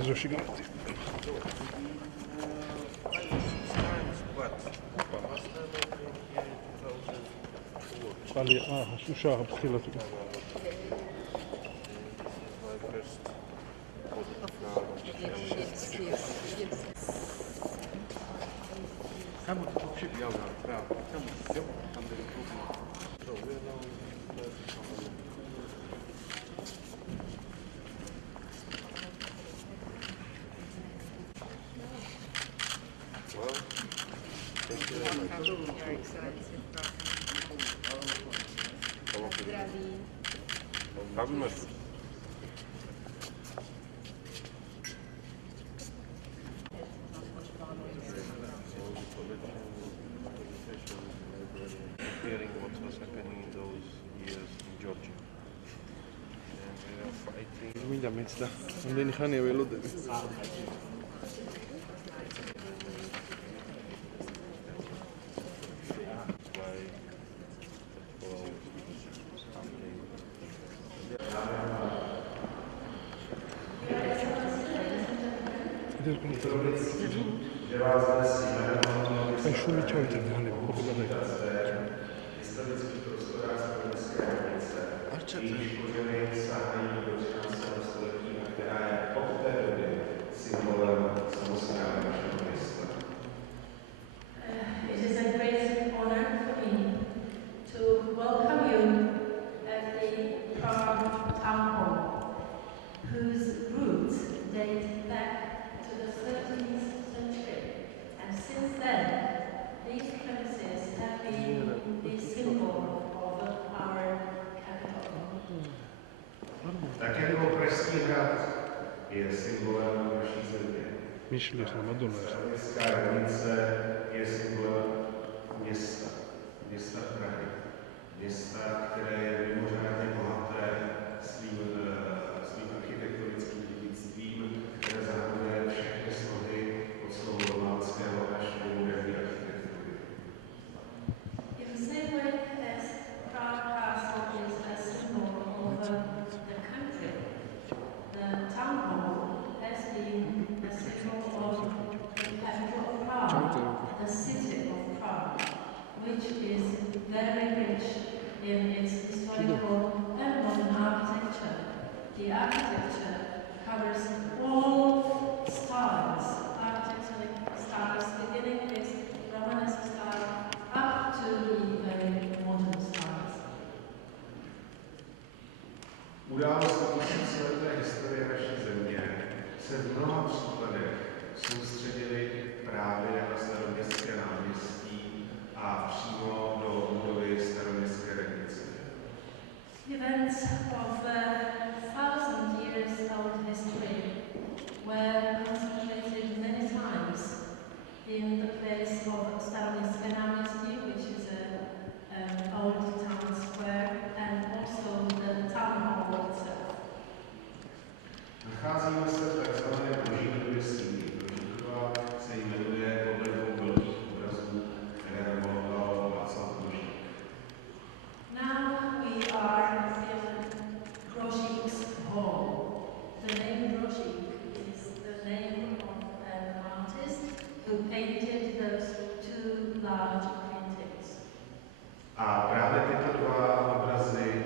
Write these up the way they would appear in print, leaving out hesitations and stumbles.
ეზოში გამოვდი. წყალი შუშა ფხილად უკვე. Hearing what was happening in those years in Georgia. And we are fighting. მინდა მეც და რამდენი ხანია ველოდები. It is a great honor for me to welcome you at the Prague Town Hall, whose roots date back to the 13th century, and since then, these premises have been the symbol of our capital. Tak jako Pražský hrad je symbolem naší země. Staroměstská radnice je symbolem města Prahy. Města, které je mimořádně bohaté svým architektonickým dědictvím, které zahrnuje všechny slohy od slohu románského až po moderní architektury. In the same way as Prague Castle is a symbol of the country, the town hall has been a symbol of the capital of Prague, the city of Prague, which is very rich in its historical and modern architecture. The architecture covers all styles, architectonic styles, beginning with Romanesque style up to the very modern styles. Události tisícileté historie naší země se v mnoha případech soustředily právě na Staroměstské náměstí a přímo do budovy Staroměstské radnice. Events of 1,000 years old history were concentrated many times in the place of Staroměstské náměstí, which is an old town square, and also the town hall itself. Nacházíme se v takzvané Božíkově síni. Božíkova se jmenuje podle dvou velkých obrazů, které namaloval Václav Božík. Now we are in Grošík's hall. The name Grošík is the name of an artist who painted those two large paintings. A právě tyto dva obrazy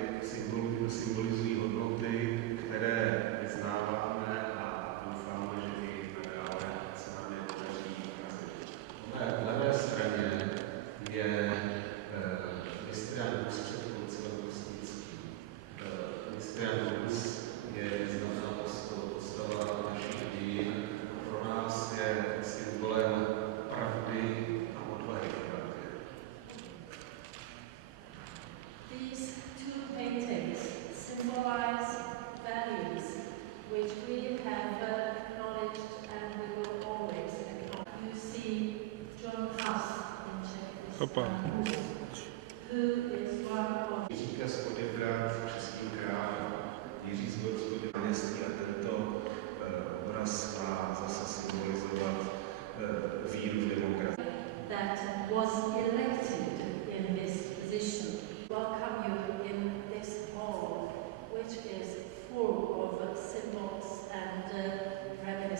symbolizují hodnoty, které vyznáváme a doufáme, že i nadále se nám je podaří ukázat. Na levé straně je Lystrianus před koncilem kosmickým. Lystrianus je významná postava našich dějin. Pro nás je symbolem pravdy a odvahy. These two paintings symbolize values which we have acknowledged and we will always acknowledge. You see John Huss in Czechoslovakia, who is one of Jiříka z Poděbrad, český král, Jiří z Poděbrad, a tento obraz má zase symbolizovat víru v demokracii. that was elected in this position. Welcome you in this hall, which is full of symbols and reminiscences.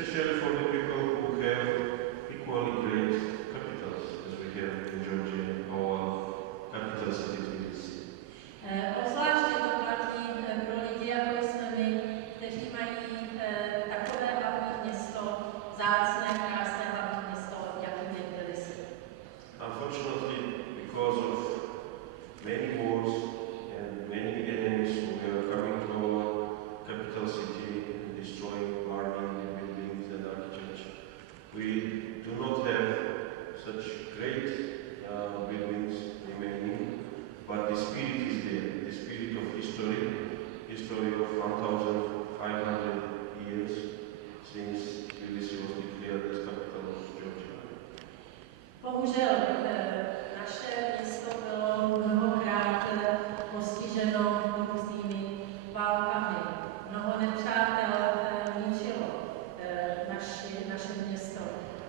especially for the people who have equally great capitals as we have in Georgia, our capital city Tbilisi. Obzvláště to platí pro lidi, jako jsme my, kteří mají takové hlavní město, vzácné, krásné hlavní město, jakým je Tbilisi. Unfortunately, because of many wars and many enemies who were coming to our capital city and destroying army and buildings and architecture, we do not have such great buildings remaining, but the spirit is there, the spirit of history of 1,500 years since Tbilisi was declared as capital of Georgia. Bohužel naše město bylo mnohokrát postiženo různými válkami. Mnoho nepřátel ničilo naše město.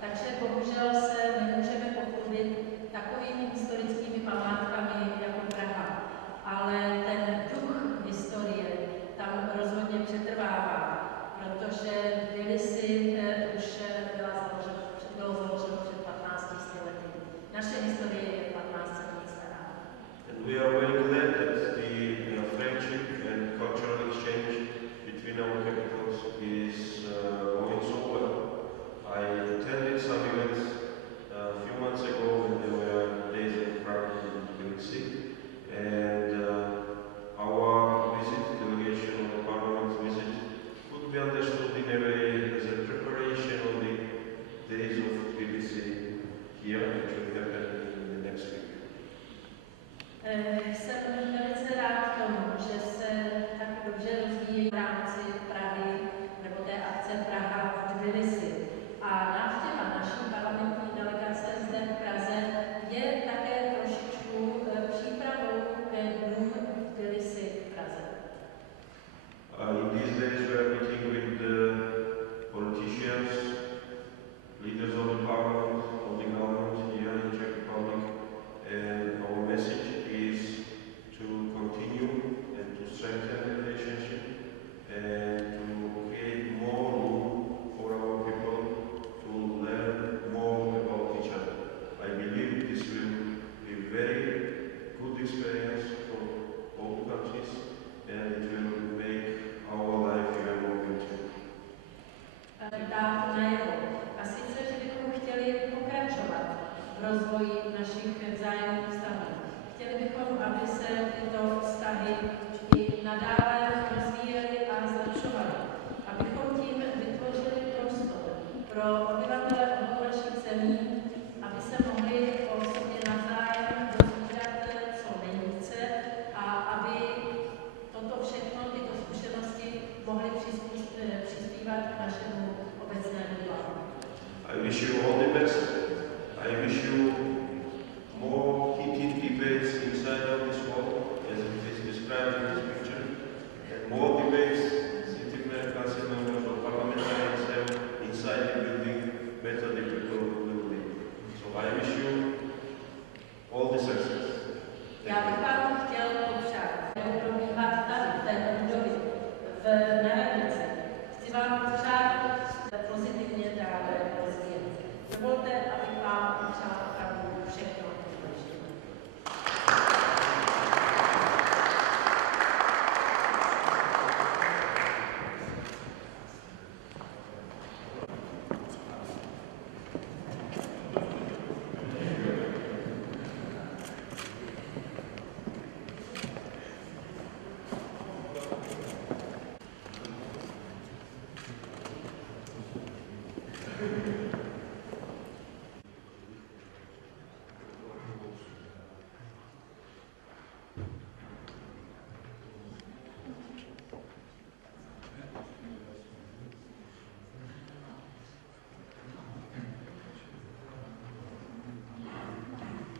Takže bohužel se nemůžeme pochlubit takovými historickými památkami jako Praha. Ale ten duch historie tam rozhodně přetrvává, protože Tbilisi už bylo založeno před 15 lety. Naše historie je 15 let stará. And we are very glad that the friendship and cultural exchange between our capitals is going so well. I attended some events a few months ago when there were days of Prague and Tbilisi, and our visit, delegation of the parliament's visit, could be understood in a way as a preparation of the days of Tbilisi here, which will happen in the next week. Jsem velice rád tomu, že se tak dobře rozvíjí v rámci Prahy nebo té akce Praha v Tbilisi. A návštěva naší parlamentní delegace zde v Praze je také trošičku přípravou ke dnům v Tbilisi v Praze. In these days we are meeting with the politicians, leaders of the parliament, of the government here in Czech Republic, and our message is to continue and to strengthen the relationship and to create more room for our people to learn more about each other. I believe this will be a very good experience for both countries and it will make our life even more beautiful. Dát najevo. A sice, že bychom chtěli pokračovat v rozvoji našich vzájemných vztahů. Chtěli bychom, aby se tyto vztahy i nadále rozvíjely a zlepšovaly. Abychom tím vytvořili prostor pro obyvatele obou našich zemí, aby se mohli o sobě navzájem dozvídat co nejvíce a aby toto všechno, tyto zkušenosti mohly přispívat k našemu obecnému blahu. I wish you all the best. I wish you more heated debates inside of this hall, as it is described in this picture, and more debates city council members or parliamentarians have inside the building, better the people will be. So I wish you all the success. Já bych vám chtěl popřát, budou probíhat tady, v této budově, na radnici. Chci vám přát pozitivně dále rozvíjet. Dovolte, abych vám popřál opravdu všechno nejlepší.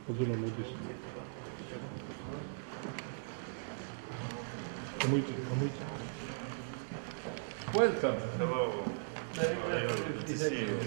Oduna modik. Muito. Welcome. Hello. Very Good to see you.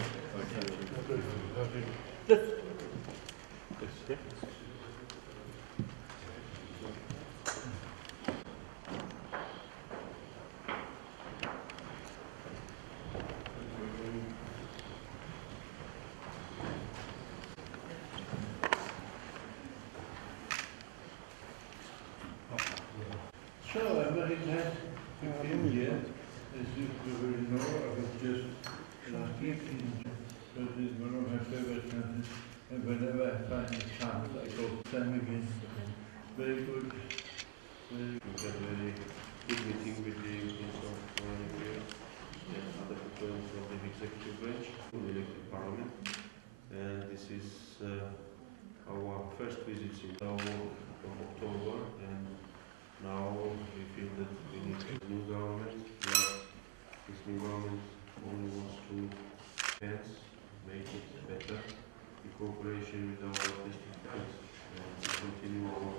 cooperation with our existing friends and to continue our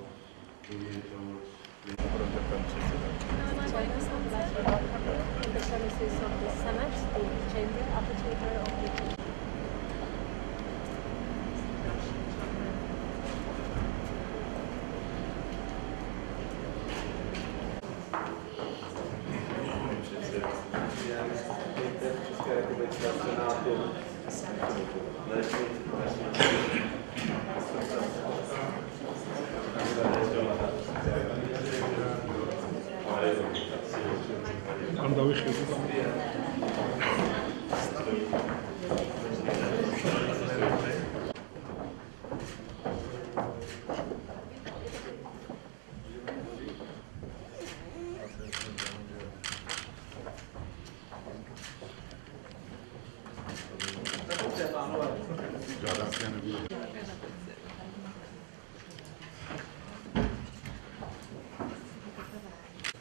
journey towards České republiky a Senátu. Am დავიხილოთ.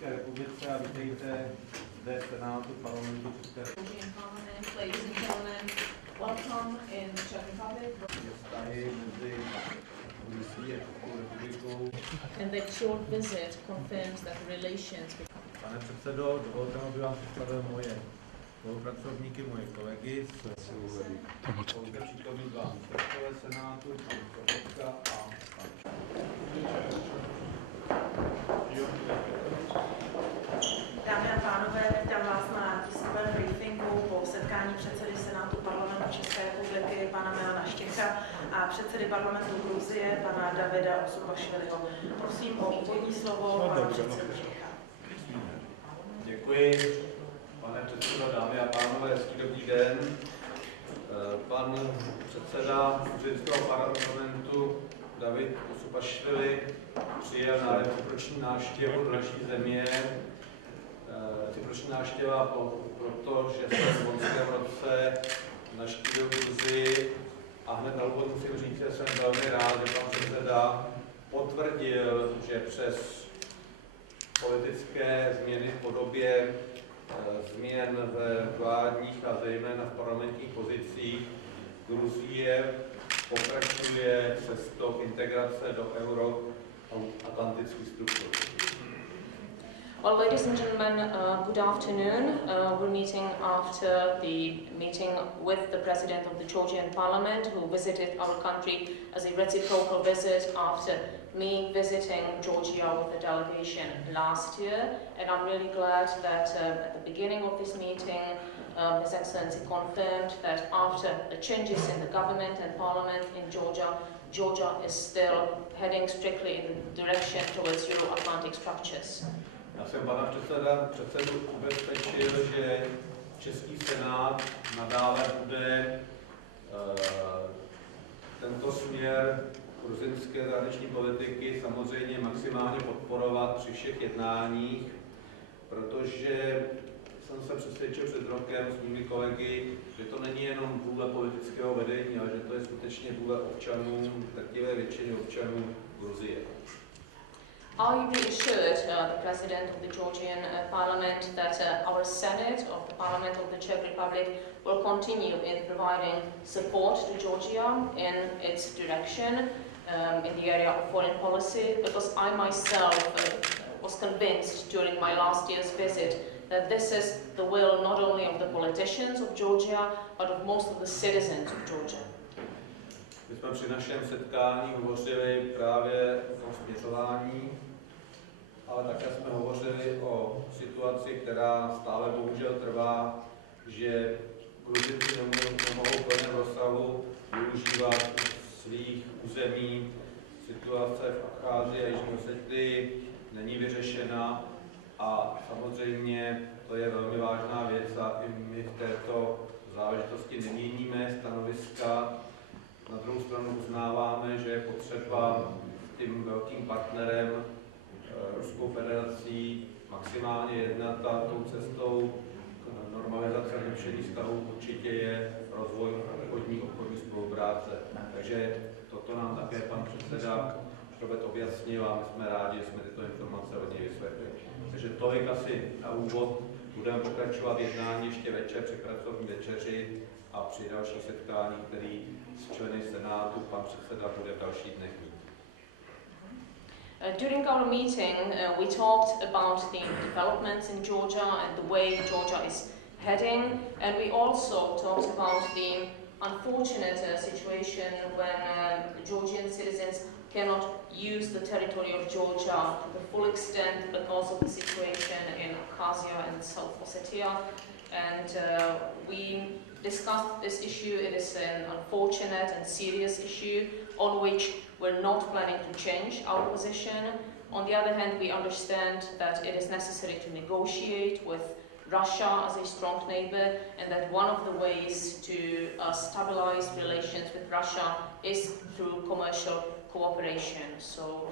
Republice a vítejte zde v Senátu parlamentu České republiky. Ladies and gentlemen, welcome in the Czech Republic. Vztahy mezi Rusí a Českou republikou. And that short visit confirms that relations Pane předsedo, dovolte, aby vám představil moje spolupracovníky, moje kolegy z pouze přítomný dva předsedové Senátu, pan Sobotka a pan. Dámy a pánové, vítám vás na tiskovém briefingu po setkání předsedy Senátu parlamentu České republiky pana Milana Štěcha a předsedy parlamentu Gruzie pana Davida Osurbašviliho. Prosím o úvodní slovo pana předsedu Štěcha. Děkuji, pane předsedo, dámy a pánové, hezký dobrý den. Pan předseda gruzínského parlamentu David Osurbašvili přijel na reciproční návštěvu do naší země. Reciproční návštěva proto, že jsem v loňském roce navštívil Gruzii a hned na úvod musím říct, že jsem velmi rád, že pan předseda potvrdil, že přes politické změny v podobě změn ve vládních a zejména v parlamentních pozicích Gruzie pokračuje cestou integrace do euroatlantických struktur. Well, ladies and gentlemen, good afternoon. We're meeting after the meeting with the President of the Georgian Parliament, who visited our country as a reciprocal visit after me visiting Georgia with a delegation last year. And I'm really glad that at the beginning of this meeting, His Excellency confirmed that after the changes in the government and parliament in Georgia, Georgia is still heading strictly in the direction towards Euro-Atlantic structures. Já jsem pana předsedu ubezpečil, že Český senát nadále bude tento směr gruzínské zahraniční politiky samozřejmě maximálně podporovat při všech jednáních, protože jsem se přesvědčil před rokem s mými kolegy, že to není jenom vůle politického vedení, ale že to je skutečně vůle občanů, drtivé většiny občanů Gruzie. I reassured the President of the Georgian Parliament that our Senate of the Parliament of the Czech Republic will continue in providing support to Georgia in its direction in the area of foreign policy, because I myself was convinced during my last year's visit that this is the will not only of the politicians of Georgia, but of most of the citizens of Georgia. My jsme při našem setkání hovořili právě o směřování, ale také jsme hovořili o situaci, která stále bohužel trvá, že Gruzinci nemohou v plném rozsahu využívat svých území. Situace v Abcházii a Jižní Osetii není vyřešena a samozřejmě to je velmi vážná věc a i my v této záležitosti neměníme stanoviska. Na druhou stranu uznáváme, že je potřeba tím velkým partnerem Ruskou federací maximálně jednat a tou cestou normalizace a zlepšení vztahů určitě je rozvoj obchodní spolupráce. Takže toto nám také pan předseda Šrobet objasnil a my jsme rádi, že jsme tyto informace od něj vysvětlili. Takže tolik asi na úvod. Budeme pokračovat jednání ještě večer při pracovní večeři a při dalších setkání, který s členy Senátu pan předseda bude v dalších dnech mít. During our meeting, we talked about the developments in Georgia and the way Georgia is heading, and we also talked about the unfortunate situation when Georgian citizens cannot use the territory of Georgia to the full extent because of the situation in Abkhazia and South Ossetia. And we discussed this issue. It is an unfortunate and serious issue on which we're not planning to change our position. On the other hand, we understand that it is necessary to negotiate with Russia as a strong neighbor, and that one of the ways to stabilize relations with Russia is through commercial cooperation. So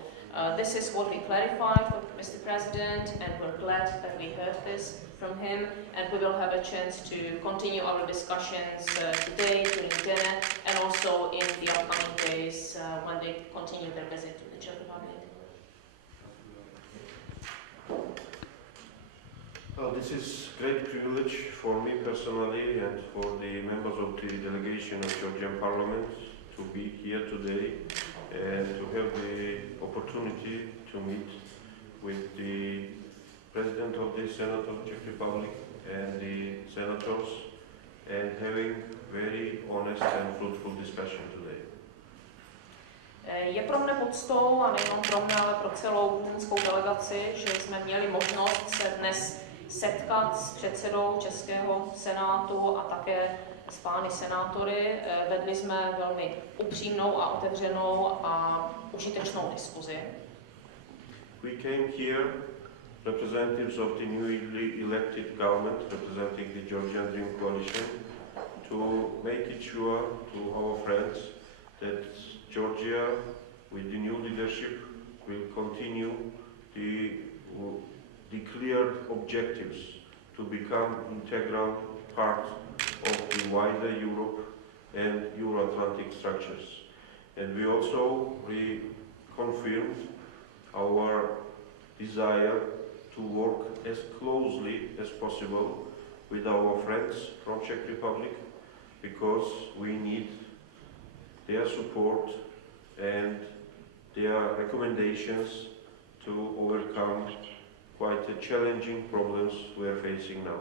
this is what we clarified with Mr. President, and we're glad that we heard this from him, and we will have a chance to continue our discussions today during dinner and also in the upcoming days when they continue their visit to the Czech Republic. Well, this is great privilege for me personally and for the members of the delegation of Georgian Parliament to be here today and to have the opportunity to meet with the President of the Senate of Czech Republic and the senators and having very honest and fruitful discussion today. Je pro mne poctou, a nejenom pro mne, ale pro celou bruselskou delegaci, že jsme měli možnost se dnes setkat s předsedou Českého senátu a také s pány senátory. Vedli jsme velmi upřímnou a otevřenou a užitečnou diskuzi. We came here, representatives of the newly elected government representing the Georgian Dream Coalition, to make it sure to our friends that Georgia, with the new leadership, will continue the declared objectives to become integral part of the wider Europe and Euro-Atlantic structures. And we also reconfirmed our desire to work as closely as possible with our friends from Czech Republic, because we need their support and their recommendations to overcome quite the challenging problems we are facing now.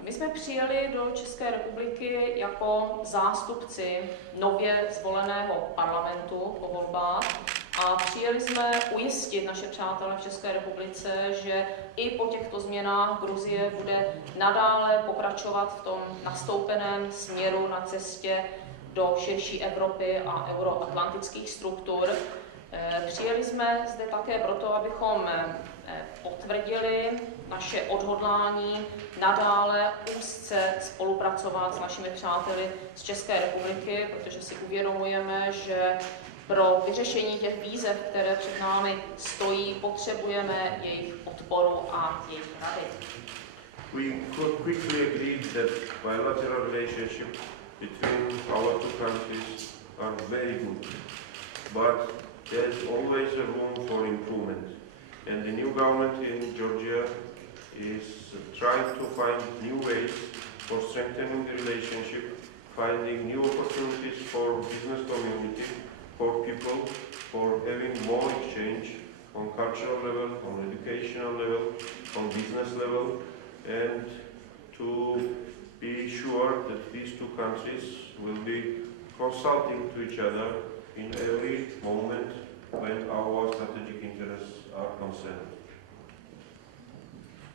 My jsme přijeli do České republiky jako zástupci nově zvoleného parlamentu po volbách a přijeli jsme ujistit naše přátelé v České republice, že i po těchto změnách Gruzie bude nadále pokračovat v tom nastoupeném směru na cestě do širší Evropy a euroatlantických struktur. Přijeli jsme zde také proto, abychom potvrdili naše odhodlání nadále úzce spolupracovat s našimi přáteli z České republiky, protože si uvědomujeme, že pro vyřešení těch výzev, které před námi stojí, potřebujeme jejich podporu a jejich rady. We could quickly agree that bilateral relationship between our two countries are very good, but there is always a room for improvement. And the new government in Georgia is trying to find new ways for strengthening the relationship, finding new opportunities for business community, for people, for having more exchange on cultural level, on educational level, on business level, and to be sure that these two countries will be consulting to each other in every moment when our strategic interests are concerned.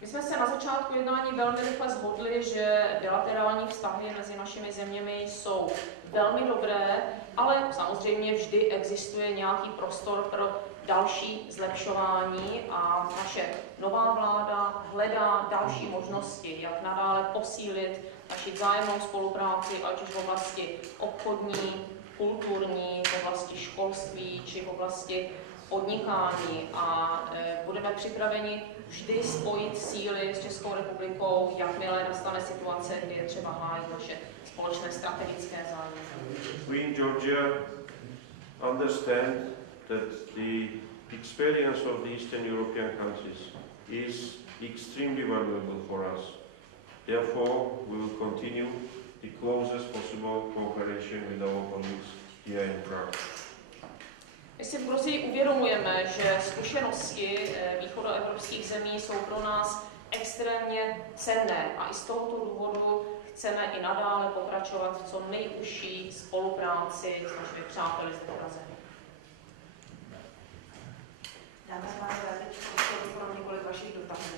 My jsme se na začátku jednání velmi rychle shodli, že bilaterální vztahy mezi našimi zeměmi jsou velmi dobré, ale samozřejmě vždy existuje nějaký prostor pro další zlepšování a naše nová vláda hledá další možnosti, jak nadále posílit naši vzájemnou spolupráci, ať už v oblasti obchodní, kulturní, v oblasti školství či v oblasti podnikání a budeme připraveni vždy spojit síly s Českou republikou, jakmile nastane situace, kdy je třeba hájit naše společné strategické zájmy. We in Georgia understand that the experience of the Eastern European countries is extremely valuable for us. Therefore, we will continue the closest possible cooperation with our colleagues here in Prague. My si v Gruzii uvědomujeme, že zkušenosti východoevropských zemí jsou pro nás extrémně cenné a i z tohoto důvodu chceme i nadále pokračovat v co nejužší spolupráci s našimi přáteli zde v Praze. Dáme s vámi teď pro několik vašich dotazů.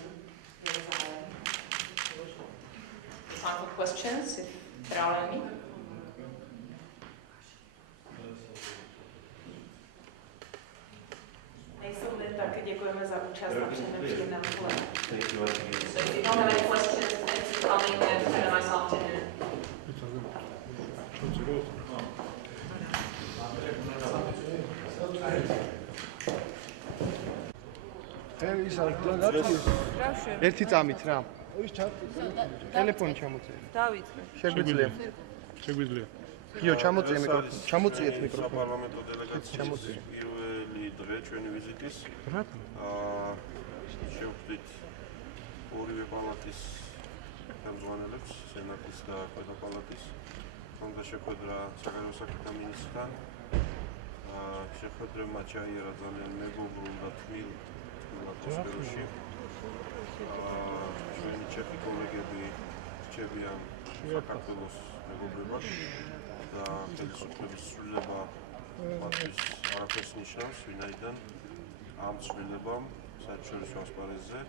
Time for questions, if there are any. Nejsou-li, tak děkujeme za účast a přejeme příjemné odpoledne. So if you don't have any questions, thanks for coming and have a nice afternoon. ერთი წამით რა. ტელეფონი ჩამოწერე. შეგვიძლია. შეგვიძლია. გიო ჩამოწერე მიკროფონი. ჩამოწიეთ მიკროფონი. საპარლამენტო დელეგაციის პირველი დღე ჩვენი ვიზიტის. შევხვდით ორივე პალატის ხელმძღვანელებს, სენატის და ქვედა პალატის. თუმცა შეხვედრა საგარეო საქმეთა მინისტრთან. შეხვედრებმა ჩაიარა ძალიან მეგობრულ და თბილ ატმოსფეროში. ჩვენი ჩეხი კოლეგები რჩებიან საქართველოს მეგობრებას და ხელისუფლების ცვლილება მათთვის არაფერს ნიშნავს, ვინაიდან ამ ცვლილებამ საერთაშორისო ასპარეზზე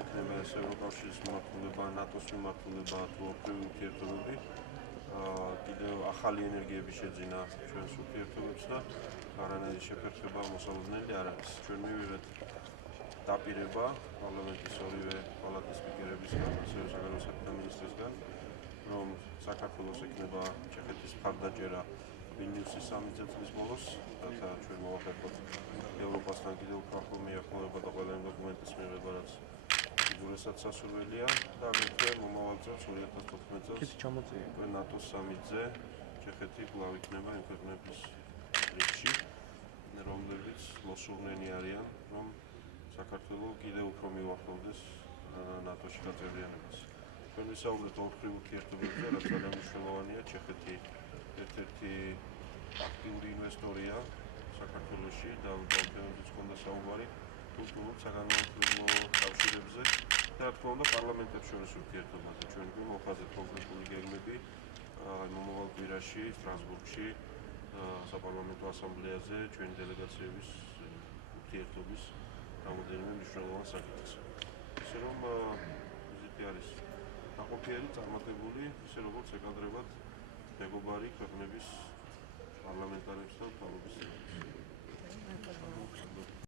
იქნება ეს ევროკავშირის მიმართულება, ნატოს მიმართულება თუ ოქროви ურთიერთობები, კიდევ ახალი ენერგიები შეძინა ჩვენს ურთიერთობებს და არანაირი შეფერხება მოსალოდნელი არ არის. ჩვენ მივიღეთ დაპირება პარლამენტის ორივე პალატის სპიკერებისგან, ასევე საგარეო საქმეთა მინისტრისგან, რომ საქართველოს ექნება ჩეხეთის მხარდაჭერა ვილნიუსის სამი წლის ბოლოს, რათა ჩვენ მოვახერხოთ ევროპასთან კიდევ უფრო ახლო მიახლოვება და ყველა იმ დოკუმენტის მიღება, რაც სიგურესაც სასურველია და აგრეთვე მომავალ წელს 2014 წელს ჩვენ ნატოს სამიტზე ჩეხეთი კვლავ იქნება იმ ქვეყნების რიგში, რომლებიც მოსურნენი არიან, რომ საქართველო კიდევ უფრო მივახლოვდეს ნატოში გაწევრიანებას. ჩვენ ვისაუბრეთ ოქროви ურთიერთობებზე, რაც ძალიან მნიშვნელოვანია. ჩეხეთი ერთ-ერთი აქტიური ინვესტორია საქართველოში და თემებიც ჰქონდა საუბარი კულტურულ საგანმანათლებლო კავშირებზე და რა თქმა უნდა პარლამენტებს შორის ურთიერთობაზე. ჩვენ გვიმოხაზეთ კონკრეტული გეგმები მომავალ კვირაში სტრასბურგში საპარლამენტო ასამბლეაზე ჩვენი დელეგაციების ურთიერთობის გამოდენიმე მნიშვნელოვან საკითხს. ისე რომ ვიზიტი არის ნაყოფიერი, წარმატებული, ისე როგორც ეკადრებათ მეგობარი ქვეყნების პარლამენტარებსთან თავობის